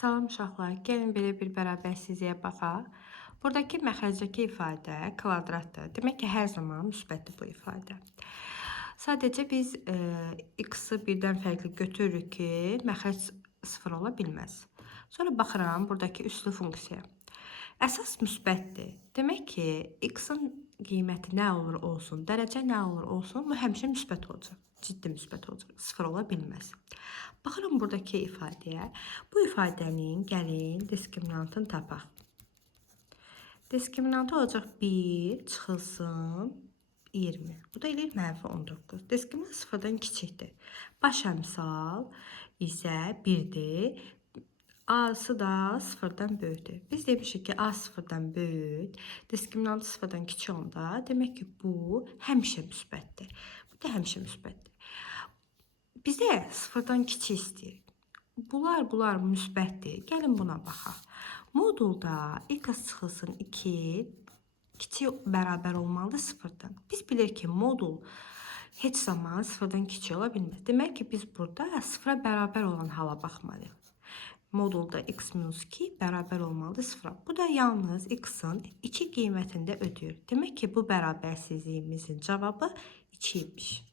Salam uşaqlar, gəlin belə bir bərabərsizliyə baxaq. Buradakı məxrəcdəki ifadə kvadratdır. Demək ki, hər zaman müsbətdir bu ifadə. Sadəcə biz x-ı birdən fərqli götürürük ki, məxrəc 0 ola bilməz. Sonra baxıram buradakı üslü funksiyaya. Əsas müsbətdir. Demək ki, x-ın qiyməti nə olur olsun, dərəcə nə olur olsun, bu həmişə müsbət olacaq. Ciddi müsbət olacaq. 0 ola bilməz. Baxıram buradakı ifadəyə. Bu ifadənin gəlin diskriminantını tapaq. Diskriminantı olacaq 1 çıxılsın 20. Bu da eləyir -19. Diskriminant 0-dan kiçikdir. Baş əmsal isə 1-dir. A-sı da 0-dan böyükdür. Biz demişik ki, A 0-dan böyük, diskriminantı 0-dan kiçik onda, demək ki, bu həmişə müsbətdir. Bu da həmişə müsbətdir. Bizə 0-dan kiçik istəyir. Bunlar müsbətdir. Gəlin buna baxaq. Modulda x çıxılsın 2 kiçik bərabər olmalıdır 0-dan. Biz bilir ki, modul heç zaman 0-dan kiçik ola bilməz. Demək ki, biz burada 0-a bərabər olan hala baxmalıyıq. Modulda x-2 bərabər olmalıdır 0-a. Bu da yalnız x-ın 2 qiymətində ödəyir. Demək ki, bu bərabərsizliyimizin cavabı 2 imiş.